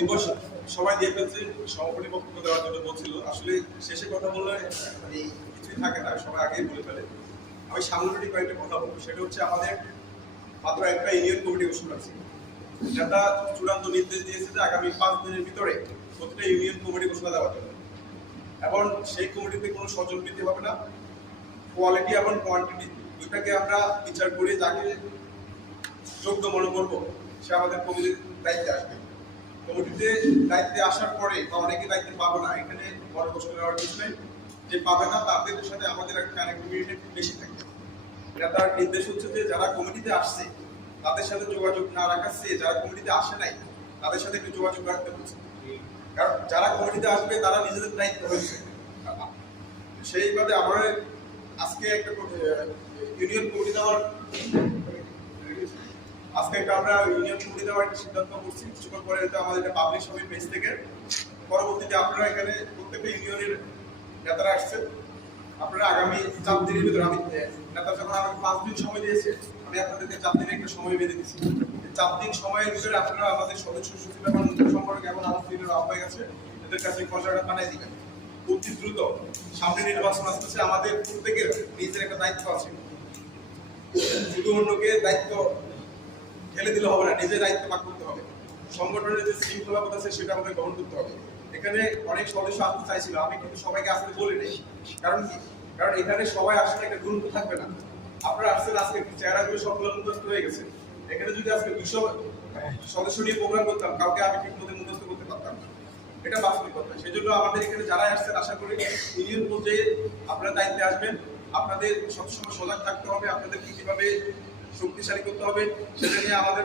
দিবস সবাই দিয়ে ফেলছে সভাপতি বক্তব্য দেওয়ার জন্য বলছিল। আসলে শেষে কথা বললে মানে কিছুই থাকে না, সবাই আগেই বলে ফেলে। আমি সাংগঠনিক কয়েকটা কথা বলব। সেটা হচ্ছে আমাদের মাত্র একটা ইউনিয়ন কমিটি ঘোষণা আছে নেতা চূড়ান্ত নির্দেশ দিয়েছে যে আগামী পাঁচ দিনের ভিতরে প্রতিটা ইউনিয়ন কমিটি ঘোষণা দেওয়ার জন্য এবং সেই কমিটিতে কোনো স্বজনপ্রীতি হবে না। কোয়ালিটি এবং কোয়ান্টিটি দুটাকে আমরা বিচার করে যাকে যোগ্য মনে করব, সে আমাদের কমিটির দায়িত্বে আসবে। কমিটিতে দায়িত্বে আসার পরে বা অনেকে দায়িত্বে পাবে না, এখানে বড় কষ্ট নেওয়ার কিছু যে পাবে না, তাদের সাথে আমাদের একটা কানেক্টিভিটি বেশি থাকবে। এটা তার নির্দেশ হচ্ছে যে যারা কমিটিতে আসছে, তাদের সাথে যোগাযোগ না রাখার চেয়ে যারা কমিটিতে আসে নাই, তাদের সাথে একটু যোগাযোগ রাখতে বলছে কারণ যারা কমিটিতে আসবে, তারা নিজেদের দায়িত্ব হয়েছে। সেইভাবে আমরা আজকে একটা ইউনিয়ন কমিটি দেওয়ার আজকে আমরা ইউনিয়ন কমিটি দেওয়ার একটা সিদ্ধান্ত করছি, কিছুক্ষণ পরে এটা আমাদের একটা পাবলিশ হবে পেজ থেকে। পরবর্তীতে আপনারা এখানে প্রত্যেকটা ইউনিয়নের নেতারা আসছেন। আপনারা আগামী চার দিনের ভিতরে, আমি নেতা যখন আমাকে পাঁচ দিন সময় দিয়েছে, আমি আপনাদেরকে চার দিনের একটা সময় বেঁধে দিচ্ছি চার দিন সময়ের ভিতরে আপনারা আমাদের সদস্য সচিব এবং সম্পর্কে এবং আমার সিনিয়র আহ্বায়ক আছে, এদের কাছে খসড়াটা বানিয়ে দিবেন। অতি দ্রুত সামনে নির্বাচন আসতেছে, আমাদের প্রত্যেকের নিজের একটা দায়িত্ব আছে। শুধু অন্যকে দায়িত্ব ঠেলে দিলে হবে না নিজে দায়িত্ব ভাগ করতে হবে। সংগঠনের যে শৃঙ্খলাবোধ আছে, সেটা আমাদের গ্রহণ করতে হবে। এখানে অনেক সদস্য আসতে চাইছিল, আমি কিন্তু সবাইকে আসতে বলি নাই। কারণ কি? কারণ এখানে সবাই আসলে একটা গুরুত্ব থাকবে না। আপনারা আসছেন আজকে, চেহারাগুলো সবগুলো মুখস্থ হয়ে গেছে। এখানে যদি আজকে দুশো সদস্য নিয়ে প্রোগ্রাম করতাম, কাউকে আমি ঠিক মতো মুখস্থ করতে পারতাম এটা বাস্তবিক কথা। সেই জন্য আমাদের এখানে যারা আসছেন, আশা করি ইউনিয়ন পর্যায়ে আপনারা দায়িত্বে আসবেন। আপনাদের সবসময় সজাগ থাকতে হবে আপনাদেরকে কীভাবে শক্তিশালী করতে হবে, সেটা নিয়ে আমাদের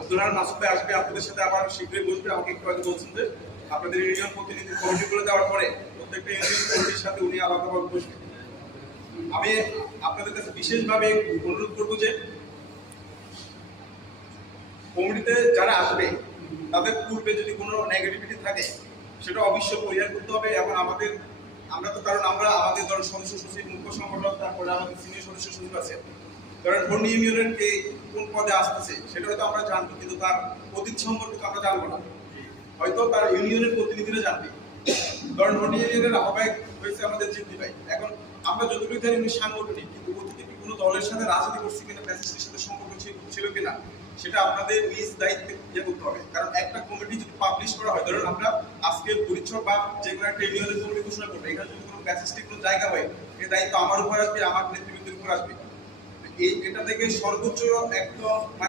আব্দুল মাসুদ আসবে, আপনাদের সাথে আবার শীঘ্রই বসবে, আমাকে একটু আগে বলছেন যে আপনাদের ইউনিয়ন প্রতিনিধি কমিটি করে দেওয়ার পরে প্রত্যেকটা ইউনিয়ন কমিটির সাথে উনি আলাদাভাবে বসবেন আমি আপনাদের কাছে বিশেষভাবে অনুরোধ করব যে, কমিটিতে যারা আসবে, তাদের পূর্বে যদি কোনো নেগেটিভিটি থাকে, সেটা অবশ্যই পরিহার করতে হবে এবং আমাদের, আমরা তো কারণ আমরা আমাদের ধরুন সদস্য সচিব, মুখ্য সংগঠক, তারপরে আমাদের সিনিয়র সদস্য সচিব আছে। ইউনিয়নের কে কোন পদে আসতেছে, সেটা হয়তো আমরা জানব, কিন্তু তার অতীত সম্পর্কে আমরা জানব না। হয়তো তার ইউনিয়নের প্রতিনিধিরা জানবে। ইউনিয়নের আহ্বায়ক হয়েছে আমাদের জিদ্দি ভাই এখন আমরা যতটুকু উনি সাংগঠনিক, কিন্তু অতীতে কি কোনো দলের সাথে রাজনীতি কিনা সাথে সম্পর্ক ছিল- কিনা, সেটা আপনাদের নিজ দায়িত্বে ইয়ে করতে হবে। কারণ একটা কমিটি যদি পাবলিশ করা হয়, ধরুন আমরা আজকে পরিচ্ছন্ন বা যে কোনো একটা ইউনিয়নের কমিটি ঘোষণা করব, এখানে যদি কোনো প্যাসেজটি কোনো জায়গা হয় এই দায়িত্ব আমার উপর আসবে, আমার নেতৃবৃন্দের উপর আসবে। এই এটা থেকে সর্বোচ্চ একদম